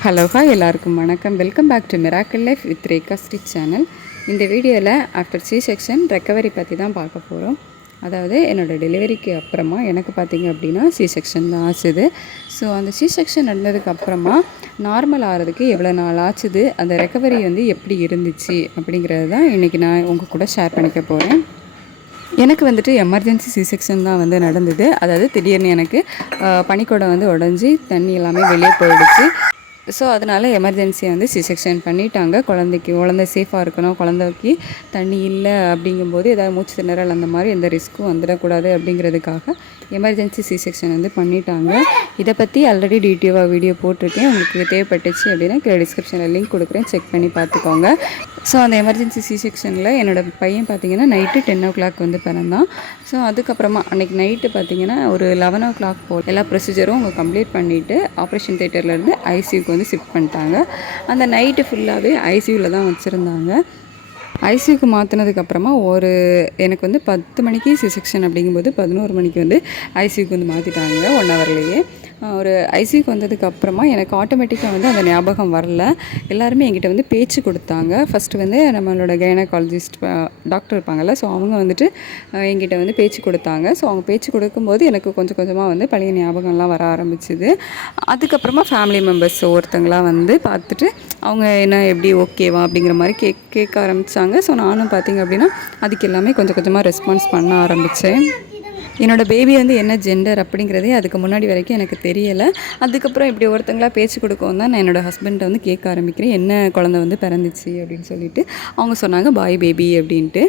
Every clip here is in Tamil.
ஹலோ ஹாய் எல்லாருக்கும் வணக்கம். Welcome back to miracle life with Rekha stitch channel இந்த வீடியோவில் ஆஃப்டர் சி செக்ஷன் ரெக்கவரி பற்றி தான் பார்க்க போகிறோம் அதாவது என்னோடய டெலிவரிக்கு அப்புறமா எனக்கு பார்த்தீங்க அப்படின்னா சி செக்ஷன் தான் ஆச்சுது. ஸோ அந்த சி செக்ஷன் நடந்ததுக்கு அப்புறமா நார்மல் ஆகிறதுக்கு எவ்வளோ நாள் ஆச்சுது? அந்த ரெக்கவரி வந்து எப்படி இருந்துச்சு? அப்படிங்கிறது தான் இன்றைக்கி நான் உங்கள் கூட ஷேர் பண்ணிக்க போகிறேன் எனக்கு வந்துட்டு எமர்ஜென்சி சி செக்ஷன் தான் வந்து நடந்தது. அதாவது திடீர்னு எனக்கு பனிக்கூடம் வந்து உடஞ்சி தண்ணி எல்லாமே வெளியே போயிடுச்சு. ஸோ அதனால் எமர்ஜென்சியை வந்து சி செக்ஷன் பண்ணிட்டாங்க. குழந்தைக்கு குழந்தை சேஃபாக இருக்கணும். குழந்தைக்கு தண்ணி இல்லை அப்படிங்கும்போது ஏதாவது மூச்சு திணறல் அந்த மாதிரி எந்த ரிஸ்க்கும் வந்துடக்கூடாது அப்படிங்கிறதுக்காக எமர்ஜென்சி சி செக்ஷன் வந்து பண்ணிட்டாங்க. இதை பற்றி ஆல்ரெடி டீட்டெயிலாக வீடியோ போட்டிருக்கேன். உங்களுக்கு தேவைப்பட்டுச்சு அப்படின்னா கீழே டிஸ்கிரிப்ஷனில் லிங்க் கொடுக்குறேன். செக் பண்ணி பார்த்துக்கோங்க. ஸோ அந்த எமர்ஜென்சி சி செக்ஷனில் என்னோட பையன் பார்த்தீங்கன்னா நைட்டு டென் ஓ கிளாக் வந்து பிறந்தான். ஸோ அதுக்கப்புறமா அன்றைக்கி நைட்டு பார்த்தீங்கன்னா ஒரு லெவன் ஓ கிளாக் போல் எல்லா ப்ரொசீஜரும் அவங்க கம்ப்ளீட் பண்ணிவிட்டு ஆப்ரேஷன் தேட்டர்லேருந்து ஐசியூக்கு வந்து ஷிஃப்ட் பண்ணிட்டாங்க. அந்த நைட்டு ஃபுல்லாகவே ஐசியூவில் தான் வச்சுருந்தாங்க. ஐசியூக்கு மாற்றினதுக்கப்புறமா ஒரு எனக்கு வந்து பத்து மணிக்கு சி செக்ஷன் அப்படிங்கும்போது பதினோரு மணிக்கு வந்து ஐசியூக்கு வந்து மாற்றிட்டாங்க ஒன் ஹவர்லேயே ஒரு ஐசிக்கு வந்ததுக்கு அப்புறமா எனக்கு ஆட்டோமேட்டிக்காக வந்து அந்த ஞாபகம் வரல. எல்லாருமே என்கிட்ட வந்து பேச்சு கொடுத்தாங்க. ஃபஸ்ட்டு வந்து நம்மளோட கைனகாலஜிஸ்ட் டாக்டர் இருப்பாங்கல்ல ஸோ அவங்க வந்துட்டு என்கிட்ட வந்து பேச்சு கொடுத்தாங்க. ஸோ அவங்க பேச்சு கொடுக்கும்போது எனக்கு கொஞ்சம் கொஞ்சமாக வந்து பழைய ஞாபகம்லாம் வர ஆரம்பிச்சுது. அதுக்கப்புறமா ஃபேமிலி மெம்பர்ஸ் ஒருத்தங்களாம் வந்து பார்த்துட்டு அவங்க என்ன எப்படி ஓகேவா அப்படிங்கிற மாதிரி கேக் கேட்க ஆரம்பித்தாங்க ஸோ நானும் பார்த்தீங்க அப்படின்னா அதுக்கு எல்லாமே கொஞ்சம் கொஞ்சமாக ரெஸ்பான்ஸ் பண்ண ஆரம்பித்தேன் என்னோட பேபி வந்து என்ன ஜெண்டர் அப்படிங்கிறதே அதுக்கு முன்னாடி வரைக்கும் எனக்கு தெரியலை. அதுக்கப்புறம் இப்படி ஒருத்தங்களா பேச்சு கொடுக்கவும் தான் நான் என்னோட ஹஸ்பண்ட்டை வந்து கேட்க ஆரம்பிக்கிறேன். என்ன குழந்தை வந்து பிறந்துச்சு அப்படின்னு சொல்லிட்டு. அவங்க சொன்னாங்க பாய் பேபி அப்படின்ட்டு.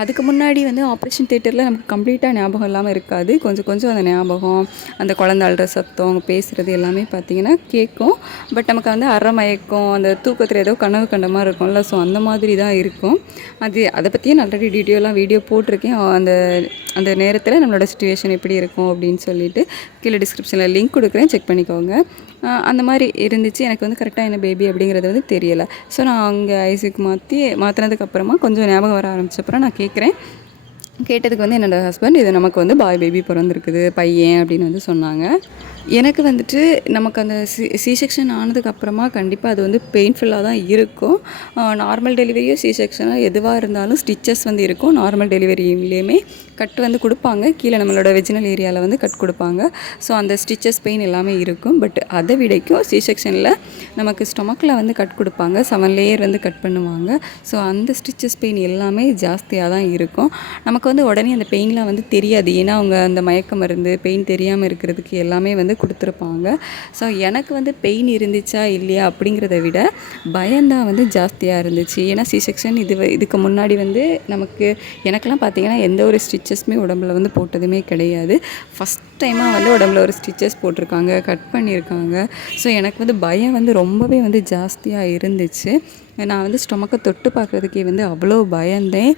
அதுக்கு முன்னாடி வந்து ஆப்ரேஷன் தேட்டரில் நமக்கு கம்ப்ளீட்டாக ஞாபகம் இல்லாமல் இருக்காது. கொஞ்சம் கொஞ்சம் அந்த ஞாபகம் அந்த குழந்த அழுற சத்தம் அவங்க பேசுகிறது எல்லாமே பார்த்தீங்கன்னா கேட்கும். பட் நமக்கு வந்து அரை மயக்கம் அந்த தூக்கத்தில் ஏதோ கனவு கண்ட மாதிரி இருக்கும்ல. ஸோ அந்த மாதிரி தான் இருக்கும். அது அதை பற்றியே நான் ஆல்ரெடி டீட்டெயிலாக வீடியோ போட்டிருக்கேன். அந்த அந்த நேரத்தில் நம்மளோட சுச்சுவேஷன் எப்படி இருக்கும் அப்படின்னு சொல்லிட்டு கீழே டிஸ்கிரிப்ஷனில் லிங்க் கொடுக்குறேன். செக் பண்ணிக்கோங்க. அந்த மாதிரி இருந்துச்சு. எனக்கு வந்து கரெக்டாக என்ன பேபி அப்படிங்கிறது வந்து தெரியலை. ஸோ நான் அங்கே ஐசிக்கு மாற்றி மாற்றினதுக்கப்புறமா கொஞ்சம் ஞாபகம் வர ஆரம்பிச்சப்பறம் நான் கேட்குறேன் கேட்டதுக்கு வந்து என்னோடய ஹஸ்பண்ட் இது நமக்கு வந்து பாய் பேபி பிறந்திருக்குது பையன் அப்படின்னு வந்து சொன்னாங்க. எனக்கு வந்துட்டு நமக்கு அந்த சி சி செக்ஷன் ஆனதுக்கப்புறமா கண்டிப்பாக அது வந்து பெயின்ஃபுல்லாக தான் இருக்கும். நார்மல் டெலிவரியோ சி செக்ஷனோ எதுவாக இருந்தாலும் ஸ்டிச்சஸ் வந்து இருக்கும். நார்மல் டெலிவரியிலையுமே கட் வந்து கொடுப்பாங்க. கீழே நம்மளோட வெஜினல் ஏரியாவில் வந்து கட் கொடுப்பாங்க. ஸோ அந்த ஸ்டிச்சஸ் பெயின் எல்லாமே இருக்கும். பட் அதை விடைக்கும் சி செக்ஷனில் நமக்கு ஸ்டொமக்கில் வந்து கட் கொடுப்பாங்க. செவன் லேயர் வந்து கட் பண்ணுவாங்க. ஸோ அந்த ஸ்டிச்சஸ் பெயின் எல்லாமே ஜாஸ்தியாக தான் இருக்கும். நமக்கு வந்து உடனே அந்த பெயின்லாம் வந்து தெரியாது. ஏன்னா அவங்க அந்த மயக்க மருந்து பெயின் தெரியாமல் இருக்கிறதுக்கு எல்லாமே வந்து கொடுத்துருப்பாங்க. ஸோ எனக்கு வந்து பெயின் இருந்துச்சா இல்லையா அப்படிங்கிறத விட பயம்தான் வந்து ஜாஸ்தியாக இருந்துச்சு. ஏன்னா சி செக்ஷன் இது இதுக்கு முன்னாடி வந்து நமக்கு எனக்கெல்லாம் பார்த்தீங்கன்னா எந்த ஒரு ஸ்டிச்சஸுமே உடம்புல வந்து போட்டதுமே கிடையாது. ஃபஸ்ட் டைமாக வந்து உடம்புல ஒரு ஸ்டிச்சஸ் போட்டிருக்காங்க கட் பண்ணியிருக்காங்க. ஸோ எனக்கு வந்து பயம் வந்து ரொம்பவே வந்து ஜாஸ்தியாக இருந்துச்சு. நான் வந்து ஸ்டொமக்கை தொட்டு பார்க்குறதுக்கே வந்து அவ்வளோ பயந்தேன்.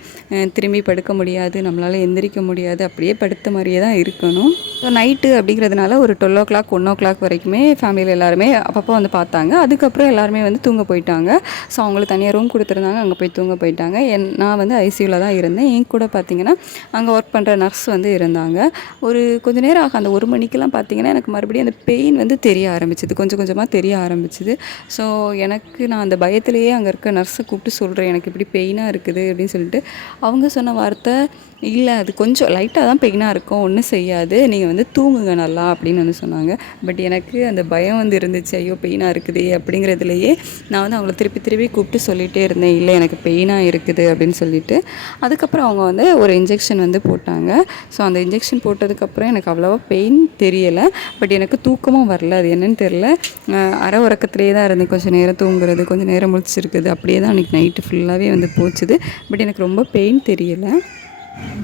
திரும்பி படுக்க முடியாது நம்மளால் எந்திரிக்க முடியாது அப்படியே படுத்த மாதிரியே தான் இருக்கணும். ஸோ நைட்டு அப்படிங்கிறதுனால ஒரு twelve o'clock one o'clock வரைக்குமே ஃபேமிலியில் எல்லாருமே அப்பப்போ வந்து பார்த்தாங்க. அதுக்கப்புறம் எல்லாருமே வந்து தூங்க போயிட்டாங்க. ஸோ அவங்களுக்கு தனியாக ரூம் கொடுத்துருந்தாங்க. அங்கே போய் தூங்க போயிட்டாங்க. என் நான் வந்து ஐசியூவில் தான் இருந்தேன். என் கூட பார்த்தீங்கன்னா அங்கே ஒர்க் பண்ணுற நர்ஸ் வந்து இருந்தாங்க. ஒரு கொஞ்ச நேரம் ஆகும் அந்த ஒரு மணிக்கெல்லாம் பார்த்தீங்கன்னா எனக்கு மறுபடியும் அந்த பெயின் வந்து தெரிய ஆரம்பிச்சிது. கொஞ்சம் கொஞ்சமாக தெரிய ஆரம்பிச்சிது. ஸோ எனக்கு நான் அந்த பயத்திலேயே அங்கே இருக்க நர்ஸை கூப்பிட்டு சொல்கிறேன் எனக்கு இப்படி பெயினாக இருக்குது அப்படின்னு சொல்லிட்டு அவங்க சொன்ன வார்த்தை இல்லை அது கொஞ்சம் லைட்டாக தான் பெயினாக இருக்கும். ஒன்றும் செய்யாது. நீங்கள் வந்து தூங்குங்க நல்லா அப்படின்னு வந்து சொன்னாங்க. பட் எனக்கு அந்த பயம் வந்து இருந்துச்சு ஐயோ பெயினாக இருக்குது அப்படிங்கிறதுலையே நான் வந்து அவங்கள திருப்பி திருப்பி கூப்பிட்டு சொல்லிகிட்டே இருந்தேன். இல்லை எனக்கு பெயினாக இருக்குது அப்படின்னு சொல்லிட்டு. அதுக்கப்புறம் அவங்க வந்து ஒரு இன்ஜெக்ஷன் வந்து போட்டாங்க. ஸோ அந்த இன்ஜெக்ஷன் போட்டதுக்கப்புறம் எனக்கு அவ்வளோவா பெயின் தெரியலை. பட் எனக்கு தூக்கமும் வரல. அது என்னன்னு தெரில அரை உறக்கத்திலே தான் இருந்தேன். கொஞ்சம் நேரம் தூங்குறது கொஞ்சம் நேரம் முழிச்சிருக்குது அப்படியே தான் அன்றைக்கி நைட்டு ஃபுல்லாகவே வந்து போச்சுது. பட் எனக்கு ரொம்ப பெயின் தெரியலை.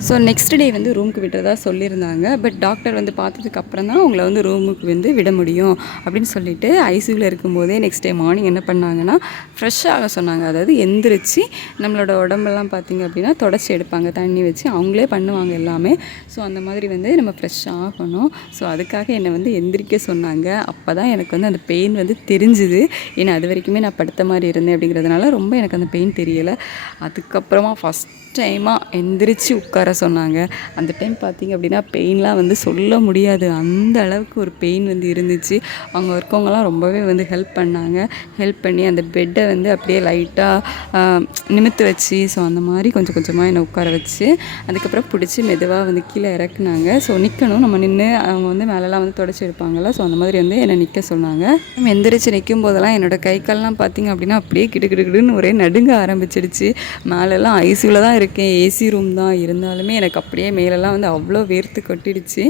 ஸோ நெக்ஸ்ட் டே வந்து ரூமுக்கு விட்டுறதா சொல்லியிருந்தாங்க. பட் டாக்டர் வந்து பார்த்ததுக்கு அப்புறம் தான் உங்களை வந்து ரூமுக்கு வந்து விட முடியும் அப்படின்னு சொல்லிட்டு ஐசியூவில் இருக்கும்போதே நெக்ஸ்ட் டே மார்னிங் என்ன பண்ணாங்கன்னா ஃப்ரெஷ்ஷாக சொன்னாங்க. அதாவது எந்திரிச்சு நம்மளோட உடம்பெல்லாம் பார்த்திங்க அப்படின்னா தொடச்சி எடுப்பாங்க. தண்ணி வச்சு அவங்களே பண்ணுவாங்க எல்லாமே. ஸோ அந்த மாதிரி வந்து நம்ம ஃப்ரெஷ் ஆகணும். ஸோ அதுக்காக என்னை வந்து எந்திரிக்க சொன்னாங்க. அப்போ தான் எனக்கு வந்து அந்த பெயின் வந்து தெரிஞ்சுது. ஏன்னா அது வரைக்குமே நான் படுத்த மாதிரி இருந்தேன் அப்படிங்கிறதுனால ரொம்ப எனக்கு அந்த பெயின் தெரியலை. அதுக்கப்புறமா ஃபஸ்ட் டைமாக எந்திரிச்சு உட்கார சொன்னாங்க. அந்த டைம் பார்த்தீங்க அப்படின்னா பெயின்லாம் வந்து சொல்ல முடியாது. அந்த அளவுக்கு ஒரு பெயின் வந்து இருந்துச்சு. அவங்க இருக்கவங்கலாம் ரொம்பவே வந்து ஹெல்ப் பண்ணாங்க. ஹெல்ப் பண்ணி அந்த பெட்டை வந்து அப்படியே லைட்டாக நிமித்து வச்சு ஸோ அந்த மாதிரி கொஞ்சம் கொஞ்சமாக என்னை உட்கார வச்சு அதுக்கப்புறம் பிடிச்சி மெதுவாக வந்து கீழே இறக்குனாங்க. ஸோ நிற்கணும் நம்ம நின்று அவங்க வந்து மேலெலாம் வந்து தொடச்சி எடுப்பாங்கள்ல ஸோ அந்த மாதிரி வந்து என்னை நிற்க சொன்னாங்க. எந்திரிச்சு நிற்கும் போதெல்லாம் என்னோட கை கால்லாம் பார்த்தீங்க அப்படின்னா அப்படியே கிடு கிடு கிடுன்னு ஒரே நடுங்க ஆரம்பிச்சிடுச்சு. மேலெல்லாம் ஐசியூவில் தான் இருக்கேன் ஏசி ரூம் தான் இருந்தாலுமே எனக்கு அப்படியே மேலெல்லாம் வந்து அவ்வளோ வேர்த்து கொட்டிடுச்சு.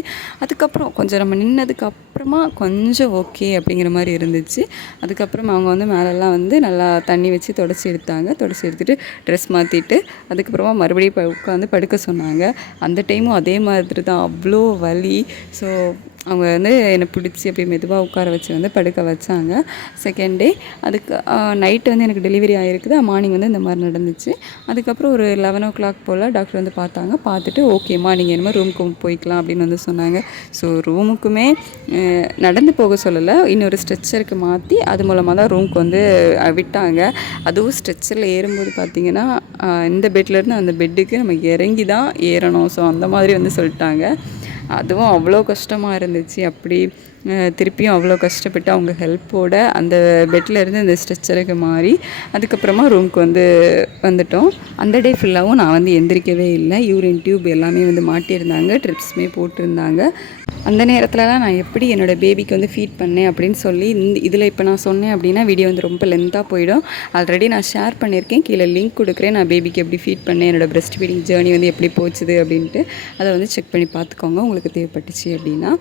அதுக்கப்புறம் கொஞ்சம் நம்ம நின்னதுக்கப்புறமா கொஞ்சம் ஓகே அப்படிங்கிற மாதிரி இருந்துச்சு. அதுக்கப்புறம் அவங்க வந்து மேலெல்லாம் வந்து நல்லா தண்ணி வச்சு தொடச்சி எடுத்தாங்க. தொடச்சி எடுத்துகிட்டு ட்ரெஸ் மாற்றிட்டு அதுக்கப்புறமா மறுபடியும் உட்காந்து படுக்க சொன்னாங்க. அந்த டைமும் அதே மாதிரி தான். அவ்வளோ வலி. ஸோ அவங்க வந்து என்னை பிடிச்சி அப்படியே மெதுவாக உட்கார வச்சு வந்து படுக்க வச்சாங்க. செகண்ட் டே அதுக்கு நைட்டு வந்து எனக்கு டெலிவரி ஆகிருக்குது மார்னிங் வந்து இந்த மாதிரி நடந்துச்சு. அதுக்கப்புறம் ஒரு லெவன் ஓ கிளாக் போல் டாக்டர் வந்து பார்த்தாங்க. பார்த்துட்டு ஓகேம்மா நீங்கள் என்னமோ ரூமுக்கு போய்க்கலாம் அப்படின்னு வந்து சொன்னாங்க. ஸோ ரூமுக்குமே நடந்து போக சொல்லலை. இன்னொரு ஸ்ட்ரெச்சருக்கு மாற்றி அது மூலமாக தான் ரூமுக்கு வந்து விட்டாங்க. அதுவும் ஸ்ட்ரெச்சரில் ஏறும்போது பார்த்தீங்கன்னா இந்த பெட்லேருந்து அந்த பெட்டுக்கு நம்ம இறங்கி தான் ஏறணும். ஸோ அந்த மாதிரி வந்து சொல்லிட்டாங்க. அதுவும் அவ்வளோ கஷ்டமாக இருந்துச்சு. அப்படி திருப்பியும் அவ்வளோ கஷ்டப்பட்டு அவங்க ஹெல்ப்போட அந்த பெட்டில் இருந்து இந்த ஸ்ட்ரெச்சருக்கு மாறி அதுக்கப்புறமா ரூமுக்கு வந்து வந்துட்டோம். அந்த டே ஃபுல்லாகவும் நான் வந்து எந்திரிக்கவே இல்லை. யூரின் டியூப் எல்லாமே வந்து மாட்டியிருந்தாங்க. ட்ரிப்ஸுமே போட்டிருந்தாங்க. அந்த நேரத்துலலாம் நான் எப்படி என்னோடய பேபிக்கு வந்து ஃபீட் பண்ணேன் அப்படின்னு சொல்லி இந்த இதில் இப்போ நான் சொன்னேன் அப்படின்னா வீடியோ வந்து ரொம்ப லென்த்தாக போயிடும். ஆல்ரெடி நான் ஷேர் பண்ணியிருக்கேன். கீழே லிங்க் கொடுக்குறேன். நான் பேபிக்கு எப்படி ஃபீட் பண்ணேன். என்னோடய ப்ரெஸ்ட் ஃபீடிங் ஜேர்னி வந்து எப்படி போச்சுது அப்படின்ட்டு அதை வந்து செக் பண்ணி பார்த்துக்கோங்க. உங்களுக்கு தேவைப்பட்டுச்சு அப்படின்னா.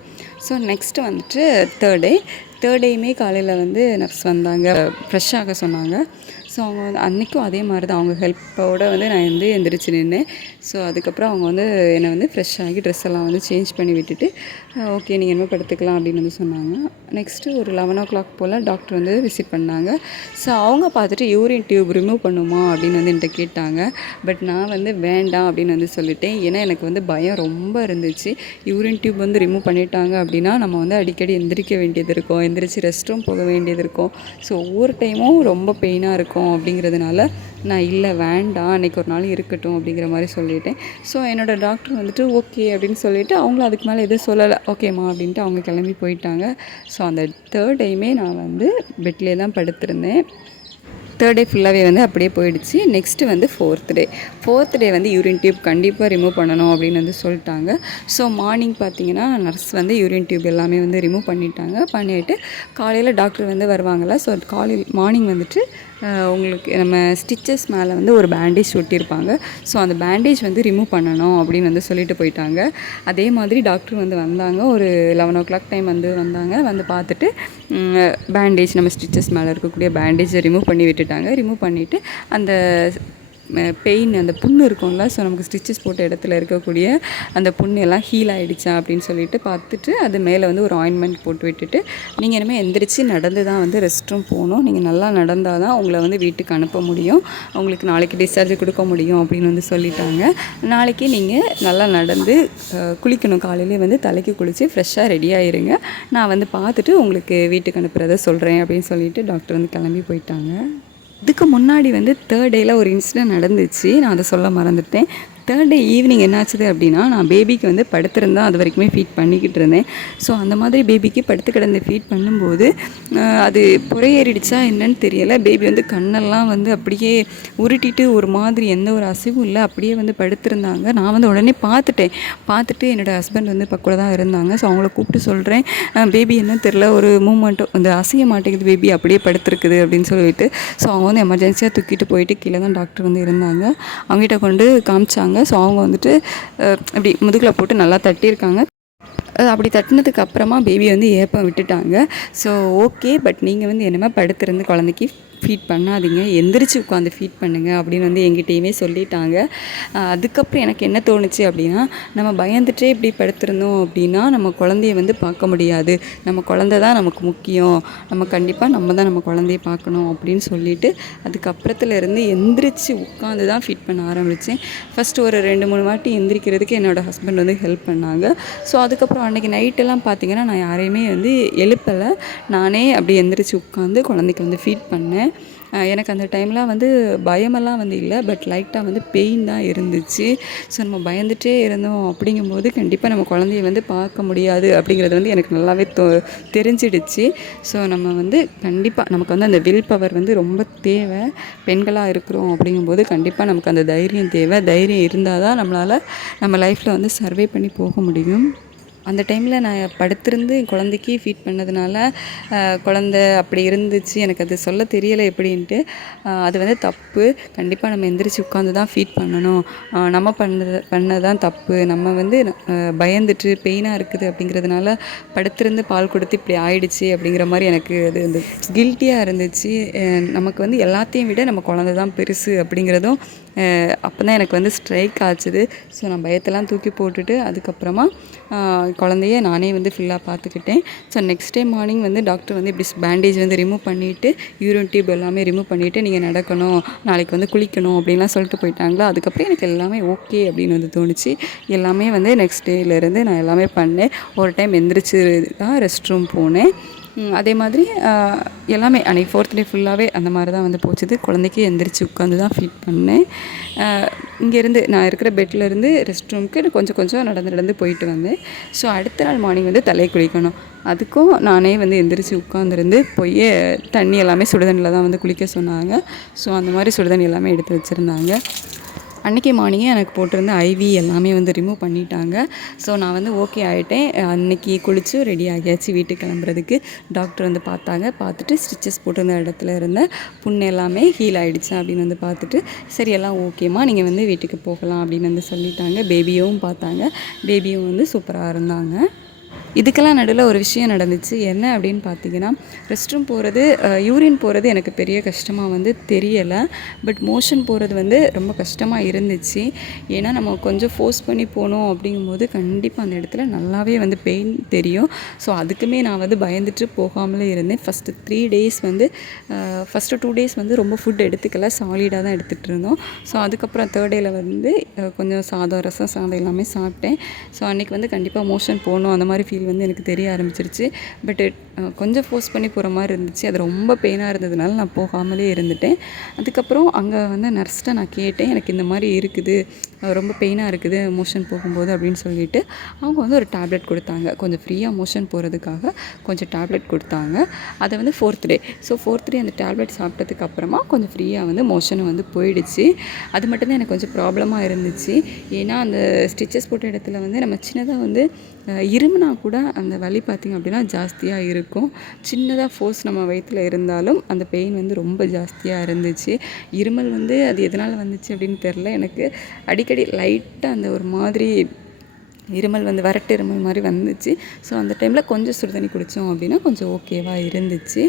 ஸோ நெக்ஸ்ட்டு வந்துட்டு தேர்ட் டே தேர்ட் டேயுமே காலையில் வந்து நர்ஸ் வந்தாங்க. ஃப்ரெஷ் ஆக சொன்னாங்க. ஸோ அவங்க வந்து அன்றைக்கும் அதே மாதிரி தான் அவங்க ஹெல்ப்போடு வந்து நான் வந்து எந்திரிச்சு நின்னேன். ஸோ அதுக்கப்புறம் அவங்க வந்து என்னை வந்து ஃப்ரெஷ் ஆகி ட்ரெஸ் எல்லாம் வந்து சேஞ்ச் பண்ணி விட்டுட்டு ஓகே நீங்கள் என்ன படுத்துக்கலாம் அப்படின்னு வந்து சொன்னாங்க. நெக்ஸ்ட்டு ஒரு லெவன் ஓ கிளாக் போல் டாக்டர் வந்து விசிட் பண்ணாங்க. ஸோ அவங்க பார்த்துட்டு யூரின் டியூப் ரிமூவ் பண்ணுமா அப்படின்னு வந்து என்கிட்ட கேட்டாங்க. பட் நான் வந்து வேண்டாம் அப்படின்னு வந்து சொல்லிட்டேன். ஏன்னா எனக்கு வந்து பயம் ரொம்ப இருந்துச்சு. யூரின் டியூப் வந்து ரிமூவ் பண்ணிட்டாங்க அப்படின்னா நம்ம வந்து அடிக்கடி எந்திரிக்க வேண்டியது இருக்கும். எந்திரிச்சு ரெஸ்ட் ரூம் போக வேண்டியது இருக்கும். ஸோ ஒவ்வொரு டைமும் ரொம்ப பெயினாக இருக்கும் அப்படிங்கிறதுனால நான் இல்லை வேண்டாம் அன்றைக்கி ஒரு நாள் இருக்கட்டும் அப்படிங்கிற மாதிரி சொல்லிட்டேன். ஸோ என்னோடய டாக்டர் வந்துட்டு ஓகே அப்படின்னு சொல்லிவிட்டு அவங்களும் அதுக்கு மேலே எதுவும் சொல்லலை. ஓகேம்மா அப்படின்ட்டு அவங்க கிளம்பி போயிட்டாங்க. ஸோ அந்த தேர்ட் டைமே நான் வந்து பெட்லேயே தான் படுத்திருந்தேன். தேர்ட் டே ஃபுல்லாகவே வந்து அப்படியே போயிடுச்சு. நெக்ஸ்ட்டு வந்து ஃபோர்த் டே ஃபோர்த் டே வந்து யூரின் டியூப் கண்டிப்பாக ரிமூவ் பண்ணணும் அப்படின்னு வந்து சொல்லிட்டாங்க. ஸோ மார்னிங் பார்த்தீங்கன்னா நர்ஸ் வந்து யூரின் டியூப் எல்லாமே வந்து ரிமூவ் பண்ணிட்டாங்க. பண்ணிவிட்டு காலையில் டாக்டர் வந்து வருவாங்கள்ல ஸோ காலையில் மார்னிங் வந்துட்டு உங்களுக்கு நம்ம ஸ்டிச்சஸ் மேலே வந்து ஒரு பேண்டேஜ் ஒட்டியிருப்பாங்க. ஸோ அந்த பேண்டேஜ் வந்து ரிமூவ் பண்ணணும் அப்படின்னு வந்து சொல்லிட்டு போயிட்டாங்க. அதே மாதிரி டாக்டர் வந்து வந்தாங்க. ஒரு லெவன் ஓ கிளாக் டைம் வந்து வந்தாங்க. வந்து பார்த்துட்டு பேண்டேஜ் நம்ம ஸ்டிச்சஸ் மேலே இருக்கக்கூடிய பேண்டேஜை ரிமூவ் பண்ணி விட்டுட்டாங்க. ரிமூவ் பண்ணிவிட்டு அந்த பெயின் அந்த புண்ணு இருக்கும்ல ஸோ நமக்கு ஸ்டிச்சஸ் போட்ட இடத்துல இருக்கக்கூடிய அந்த புண்ணு எல்லாம் ஹீல் ஆகிடுச்சா அப்படின்னு சொல்லிட்டு பார்த்துட்டு அது மேலே வந்து ஒரு ஆயின்மெண்ட் போட்டு விட்டுட்டு நீங்கள் இனிமேல் எந்திரிச்சு நடந்து தான் வந்து ரெஸ்ட் ரூம் போகணும். நீங்கள் நல்லா நடந்தால் தான் உங்களை வந்து வீட்டுக்கு அனுப்ப முடியும். உங்களுக்கு நாளைக்கு டிஸ்சார்ஜ் கொடுக்க முடியும் அப்படின்னு வந்து சொல்லிட்டாங்க. நாளைக்கு நீங்கள் நல்லா நடந்து குளிக்கணும். காலையிலே வந்து தலைக்கு குளித்து ஃப்ரெஷ்ஷாக ரெடி ஆயிருங்க. நான் வந்து பார்த்துட்டு உங்களுக்கு வீட்டுக்கு அனுப்புகிறத சொல்கிறேன் அப்படின்னு சொல்லிட்டு டாக்டர் வந்து கிளம்பி போயிட்டாங்க. இதுக்கு முன்னாடி வந்து தேர்ட் டேயில் ஒரு இன்சிடென்ட் நடந்துச்சு. நான் அதை சொல்ல மறந்துட்டேன். தேர்ட் டே ஈவினிங் என்னாச்சுது அப்படின்னா நான் பேபிக்கு வந்து படுத்திருந்தேன் அது வரைக்குமே ஃபீட் பண்ணிக்கிட்டு இருந்தேன். ஸோ அந்த மாதிரி பேபிக்கு படுத்து கிடந்து ஃபீட் பண்ணும்போது அது புறையேறிடுச்சா என்னன்னு தெரியலை. பேபி வந்து கண்ணெல்லாம் வந்து அப்படியே உருட்டிட்டு ஒரு மாதிரி எந்த ஒரு அசைவும் இல்லை. அப்படியே வந்து படுத்திருந்தாங்க. நான் வந்து உடனே பார்த்துட்டேன். பார்த்துட்டு என்னோடய ஹஸ்பண்ட் வந்து பக்கூட தான் இருந்தாங்க. ஸோ அவங்கள கூப்பிட்டு சொல்கிறேன் பேபி என்ன தெரில ஒரு மூமெண்ட்டும் அந்த அசைய மாட்டேங்குது பேபி அப்படியே படுத்துருக்குது அப்படின்னு சொல்லிட்டு. ஸோ அவங்க வந்து எமர்ஜென்சியாக தூக்கிட்டு போயிட்டு கீழே தான் டாக்டர் வந்து இருந்தாங்க. அவங்ககிட்ட கொண்டு காமிச்சாங்க. ஸோ அவங்க வந்துட்டு இப்படி முதுகில் போட்டு நல்லா தட்டியிருக்காங்க. அப்படி தட்டினதுக்கு அப்புறமா பேபி வந்து ஏப்பம் விட்டுட்டாங்க. ஸோ ஓகே பட் நீங்கள் வந்து என்னமா படுத்திருந்து குழந்தைக்கு ஃபீட் பண்ணாதீங்க. எந்திரிச்சு உட்காந்து ஃபீட் பண்ணுங்க அப்படின்னு வந்து எங்கிட்டேயுமே சொல்லிட்டாங்க. அதுக்கப்புறம் எனக்கு என்ன தோணுச்சு அப்படின்னா நம்ம பயந்துட்டே இப்படி படுத்திருந்தோம் அப்படின்னா நம்ம குழந்தைய வந்து பார்க்க முடியாது. நம்ம குழந்தை தான் நமக்கு முக்கியம். நம்ம கண்டிப்பாக நம்ம தான் நம்ம குழந்தைய பார்க்கணும் அப்படின்னு சொல்லிட்டு அதுக்கப்புறத்துலேருந்து எந்திரிச்சு உட்காந்து தான் ஃபீட் பண்ண ஆரம்பித்தேன் ஃபஸ்ட்டு ஒரு ரெண்டு மூணு வாட்டி எந்திரிக்கிறதுக்கு என்னோடய ஹஸ்பண்ட் வந்து ஹெல்ப் பண்ணாங்க. ஸோ அதுக்கப்புறம் அன்றைக்கி நைட்டெல்லாம் பார்த்தீங்கன்னா நான் யாரையுமே வந்து எழுப்பலை. நானே அப்படி எந்திரிச்சு உட்காந்து குழந்தைக்கு வந்து ஃபீட் பண்ணேன். எனக்கு அந்த டைம்லாம் வந்து பயமெல்லாம் வந்து இல்லை. பட் லைட்டாக வந்து பெயின் தான் இருந்துச்சு. ஸோ நம்ம பயந்துட்டே இருந்தோம் அப்படிங்கும்போது கண்டிப்பாக நம்ம குழந்தைய வந்து பார்க்க முடியாது அப்படிங்கிறது வந்து எனக்கு நல்லாவே தொ தெரிஞ்சிடுச்சு. ஸோ நம்ம வந்து கண்டிப்பாக நமக்கு வந்து அந்த வில் பவர் வந்து ரொம்ப தேவை. பெண்களாக இருக்கிறோம் அப்படிங்கும்போது கண்டிப்பாக நமக்கு அந்த தைரியம் தேவை. தைரியம் இருந்தால் தான் நம்மளால் நம்ம லைஃப்பில் வந்து சர்வே பண்ணி போக முடியும். அந்த டைமில் நான் படுத்திருந்து என் குழந்தைக்கு ஃபீட் பண்ணதுனால குழந்த அப்படி இருந்துச்சு எனக்கு அது சொல்ல தெரியலை எப்படின்ட்டு அது வந்து தப்பு. கண்டிப்பாக நம்ம எந்திரிச்சு உட்காந்து தான் ஃபீட் பண்ணணும் நம்ம பண்ணது பண்ணதான் தப்பு. நம்ம வந்து பயந்துட்டு பெயினாக இருக்குது அப்படிங்கிறதுனால படுத்திருந்து பால் கொடுத்து இப்படி ஆயிடுச்சு அப்படிங்கிற மாதிரி எனக்கு அது வந்து கில்ட்டியாக இருந்துச்சு. நமக்கு வந்து எல்லாத்தையும் விட நம்ம குழந்த தான் பெருசு அப்படிங்கிறதும் அப்போ தான் எனக்கு வந்து ஸ்ட்ரைக் ஆச்சுது. ஸோ நான் பயத்தெல்லாம் தூக்கி போட்டுட்டு அதுக்கப்புறமா குழந்தைய நானே வந்து ஃபுல்லாக பார்த்துக்கிட்டேன். ஸோ நெக்ஸ்ட் டே மார்னிங் வந்து டாக்டர் வந்து இப்படி பேண்டேஜ் வந்து ரிமூவ் பண்ணிவிட்டு யூரின் டியூப் எல்லாமே ரிமூவ் பண்ணிவிட்டு நீங்கள் நடக்கணும் நாளைக்கு வந்து குளிக்கணும் அப்படின்லாம் சொல்லிட்டு போயிட்டாங்களா? அதுக்கப்புறம் எனக்கு எல்லாமே ஓகே அப்படின்னு வந்து தோணுச்சு. எல்லாமே வந்து நெக்ஸ்ட் டேலேருந்து நான் எல்லாமே பண்ணேன். ஒரு டைம் எந்திரிச்சு தான் ரெஸ்ட் ரூம் போனேன். அதே மாதிரி எல்லாமே அன்றைக்கி ஃபோர்த் டே ஃபுல்லாகவே அந்த மாதிரி தான் வந்து போச்சுது. குழந்தைக்கு எந்திரிச்சு உட்காந்து தான் ஃபீட் பண்ணேன். இங்கேருந்து நான் இருக்கிற பெட்லேருந்து ரெஸ்ட் ரூமுக்கு கொஞ்சம் கொஞ்சம் நடந்து நடந்து போயிட்டு வந்தேன். ஸோ அடுத்த நாள் மார்னிங் வந்து தலை குளிக்கணும். அதுக்கும் நானே வந்து எந்திரிச்சு உட்காந்துருந்து போய் தண்ணி எல்லாமே சுடுதண்ணியில் தான் வந்து குளிக்க சொன்னாங்க. ஸோ அந்த மாதிரி சுடுதண்ணி எல்லாமே எடுத்து வச்சுருந்தாங்க. அன்றைக்கி மார்னிங்கே எனக்கு போட்டிருந்த ஐவி எல்லாமே வந்து ரிமூவ் பண்ணிட்டாங்க. ஸோ நான் வந்து ஓகே ஆகிட்டேன் அன்னைக்கு குளித்து ரெடி ஆகியாச்சு வீட்டுக்கு கிளம்புறதுக்கு. டாக்டர் வந்து பார்த்தாங்க. பார்த்துட்டு ஸ்டிச்சஸ் போட்டிருந்த இடத்துல இருந்த புண்ணு எல்லாமே ஹீல் ஆகிடுச்சு அப்படின்னு வந்து பார்த்துட்டு சரி எல்லாம் ஓகேம்மா நீங்கள் வந்து வீட்டுக்கு போகலாம் அப்படின்னு வந்து சொல்லிட்டாங்க. பேபியும் பார்த்தாங்க. பேபியும் வந்து சூப்பராக இருந்தாங்க. இதுக்கெல்லாம் நடுவில் ஒரு விஷயம் நடந்துச்சு. என்ன அப்படின்னு பார்த்தீங்கன்னா ரெஸ்ட் ரூம் போகிறது யூரின் போகிறது எனக்கு பெரிய கஷ்டமாக வந்து தெரியலை. பட் மோஷன் போகிறது வந்து ரொம்ப கஷ்டமாக இருந்துச்சு. ஏன்னா நம்ம கொஞ்சம் ஃபோர்ஸ் பண்ணி போனோம் அப்படிங்கும்போது கண்டிப்பாக அந்த இடத்துல நல்லாவே வந்து பெயின் தெரியும். ஸோ அதுக்குமே நான் வந்து பயந்துட்டு போகாமலே இருந்தேன். ஃபஸ்ட்டு த்ரீ டேஸ் வந்து ஃபஸ்ட்டு டூ டேஸ் வந்து ரொம்ப ஃபுட் எடுத்துக்கல. சாலிடாக தான் எடுத்துகிட்டு இருந்தோம். ஸோ அதுக்கப்புறம் தேர்ட் டேயில் வந்து கொஞ்சம் சாதம் ரசம் சாதம் எல்லாமே சாப்பிட்டேன். ஸோ அன்றைக்கி வந்து கண்டிப்பாக மோஷன் போகணும் அந்த மாதிரி ஃபீல் வந்து எனக்கு தெரிய ஆரம்பிச்சிருச்சு பட் கொஞ்சம் ஃபோர்ஸ் பண்ணி போகிற மாதிரி இருந்துச்சு. அது ரொம்ப பெயினாக இருந்ததுனால நான் போகாமலே இருந்துட்டேன். அதுக்கப்புறம் அங்கே வந்து நர்ஸ்கிட்ட நான் கேட்டேன் எனக்கு இந்த மாதிரி இருக்குது. ரொம்ப பெயினாக இருக்குது. மோஷன் போகும்போது அப்படின்னு சொல்லிட்டு அவங்க வந்து ஒரு டேப்லெட் கொடுத்தாங்க. கொஞ்சம் ஃப்ரீயாக மோஷன் போகிறதுக்காக கொஞ்சம் டேப்லெட் கொடுத்தாங்க. அதை வந்து fourth day so fourth day அந்த டேப்லெட் சாப்பிட்டதுக்கு அப்புறமா கொஞ்சம் ஃப்ரீயாக வந்து மோஷன் வந்து போயிடுச்சு. அது மட்டும்தான் எனக்கு கொஞ்சம் ப்ராப்ளமாக இருந்துச்சு. ஏன்னா அந்த ஸ்டிச்சஸ் போட்ட இடத்துல வந்து நம்ம சின்னதாக வந்து இருமுனா கூட அந்த வலி பார்த்திங்க அப்படின்னா ஜாஸ்தியாக இருக்கும். இருக்கும். சின்னதாக ஃபோர்ஸ் நம்ம வயிற்றில் இருந்தாலும் அந்த பெயின் வந்து ரொம்ப ஜாஸ்தியாக இருந்துச்சு. இருமல் வந்து அது எதனால் வந்துச்சு அப்படின்னு தெரில எனக்கு அடிக்கடி லைட்டாக அந்த ஒரு மாதிரி இருமல் வந்து வரட்டு இருமல் மாதிரி வந்துச்சு. ஸோ அந்த டைமில் கொஞ்சம் சுடுதண்ணி குடித்தோம் அப்படின்னா கொஞ்சம் ஓகேவாக இருந்துச்சு.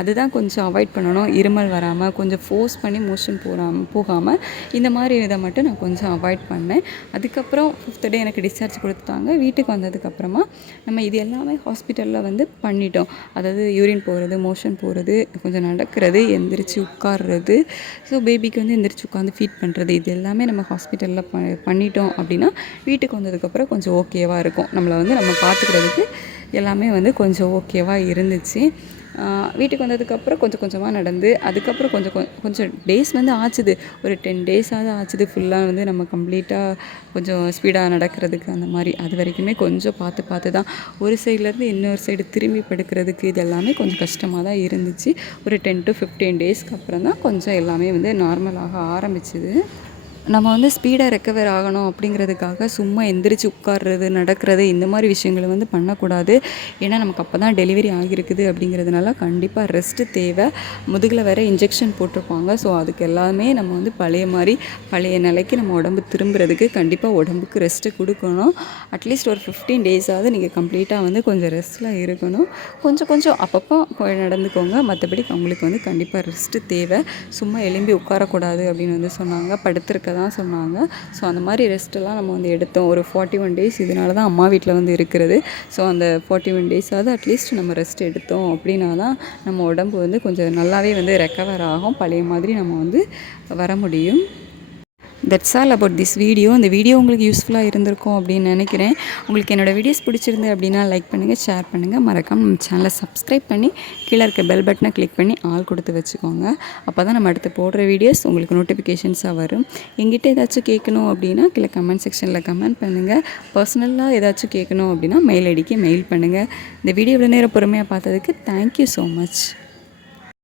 அதுதான் கொஞ்சம் அவாய்ட் பண்ணணும். இருமல் வராமல் கொஞ்சம் ஃபோர்ஸ் பண்ணி மோஷன் போகாமல் போகாமல் இந்த மாதிரி இதை மட்டும் நான் கொஞ்சம் அவாய்ட் பண்ணேன். அதுக்கப்புறம் ஃபிஃப்த் டே எனக்கு டிஸ்சார்ஜ் கொடுத்தாங்க வீட்டுக்கு வந்ததுக்கப்புறமா நம்ம இது எல்லாமே ஹாஸ்பிட்டலில் வந்து பண்ணிட்டோம். அதாவது யூரின் போகிறது மோஷன் போகிறது கொஞ்சம் நடக்கிறது எந்திரிச்சு உட்கார்றது. ஸோ பேபிக்கு வந்து எந்திரிச்சு உட்காந்து ஃபீட் பண்ணுறது இது எல்லாமே நம்ம ஹாஸ்பிட்டலில் ப பண்ணிட்டோம் அப்படின்னா வீட்டுக்கு வந்ததுக்கப்புறம் அப்புறம் கொஞ்சம் ஓகேவாக இருக்கும். நம்மளை வந்து நம்ம பார்த்துக்கிறதுக்கு எல்லாமே வந்து கொஞ்சம் ஓகேவாக இருந்துச்சு. வீட்டுக்கு வந்ததுக்கப்புறம் கொஞ்சம் கொஞ்சமாக நடந்து அதுக்கப்புறம் கொஞ்சம் கொ- கொஞ்சம் டேஸ் வந்து ஆச்சுது. ஒரு டென் டேஸாவது ஆச்சுது. ஃபுல்லாக வந்து நம்ம கம்ப்ளீட்டாக கொஞ்சம் ஸ்பீடாக நடக்கிறதுக்கு அந்த மாதிரி. அது வரைக்குமே கொஞ்சம் பார்த்து பார்த்து தான். ஒரு சைட்லேருந்து இன்னொரு சைடு திரும்பி படுக்கிறதுக்கு இது எல்லாமே கொஞ்சம் கஷ்டமாக தான் இருந்துச்சு. ஒரு டென் டு ஃபிஃப்டீன் டேஸ்க்கு அப்புறம் தான் கொஞ்சம் எல்லாமே வந்து நார்மலாக ஆரம்பிச்சுது. நம்ம வந்து ஸ்பீடாக ரெக்கவர் ஆகணும் அப்படிங்கிறதுக்காக சும்மா எந்திரிச்சு உட்கார்றது நடக்கிறது இந்த மாதிரி விஷயங்களை வந்து பண்ணக்கூடாது. ஏன்னா நமக்கு அப்போ தான் டெலிவரி ஆகியிருக்குது அப்படிங்கிறதுனால கண்டிப்பாக ரெஸ்ட்டு தேவை. முதுகில் வேறு இன்ஜெக்ஷன் போட்டிருப்பாங்க. ஸோ அதுக்கு எல்லாமே நம்ம வந்து பழைய மாதிரி பழைய நிலைக்கு நம்ம உடம்பு திரும்புறதுக்கு கண்டிப்பாக உடம்புக்கு ரெஸ்ட்டு கொடுக்கணும். அட்லீஸ்ட் ஒரு ஃபிஃப்டீன் டேஸாவது நீங்கள் கம்ப்ளீட்டாக வந்து கொஞ்சம் ரெஸ்ட்டில் இருக்கணும். கொஞ்சம் கொஞ்சம் அப்பப்போ போய் நடந்துக்கோங்க. மற்றபடி அவங்களுக்கு வந்து கண்டிப்பாக ரெஸ்ட்டு தேவை. சும்மா எலும்பி உட்காரக்கூடாது அப்படின்னு வந்து சொன்னாங்க. படுத்திருக்க தான் சொன்னாங்க. ஸோ அந்த மாதிரி ரெஸ்ட்டெல்லாம் நம்ம வந்து எடுத்தோம். ஒரு ஃபார்ட்டி ஒன் டேஸ் இதனால தான் அம்மா வீட்டில் வந்து இருக்கிறது. ஸோ அந்த ஃபார்ட்டி ஒன் டேஸாவது அட்லீஸ்ட் நம்ம ரெஸ்ட் எடுத்தோம். அப்படின்னா தான் நம்ம உடம்பு வந்து கொஞ்சம் நல்லாவே வந்து ரெக்கவர் ஆகும். பழைய மாதிரி நம்ம வந்து வர முடியும். That's all about this video இந்த வீடியோ உங்களுக்கு யூஸ்ஃபுல்லாக இருந்திருக்கும் அப்படின்னு நினைக்கிறேன். உங்களுக்கு என்னோடய வீடியோஸ் பிடிச்சிருந்து அப்படின்னா லைக் பண்ணுங்கள் ஷேர் பண்ணுங்கள் மறக்காம நம்ம சேனலை சப்ஸ்கிரைப் பண்ணி கீழே இருக்க பெல் பட்டனை கிளிக் பண்ணி ஆள் கொடுத்து வச்சுக்கோங்க. அப்போ தான் நம்ம அடுத்து போடுற வீடியோஸ் உங்களுக்கு நோட்டிஃபிகேஷன்ஸாக வரும். எங்கிட்ட ஏதாச்சும் கேட்கணும் அப்படின்னா கீழே கமெண்ட் செக்ஷனில் கமெண்ட் பண்ணுங்கள் பர்சனலாக ஏதாச்சும் கேட்கணும் அப்படின்னா மெயில் ஐடிக்கு மெயில் பண்ணுங்கள் இந்த வீடியோ இவ்வளோ நேரம் பொறுமையாக பார்த்ததுக்கு தேங்க்யூ ஸோ மச்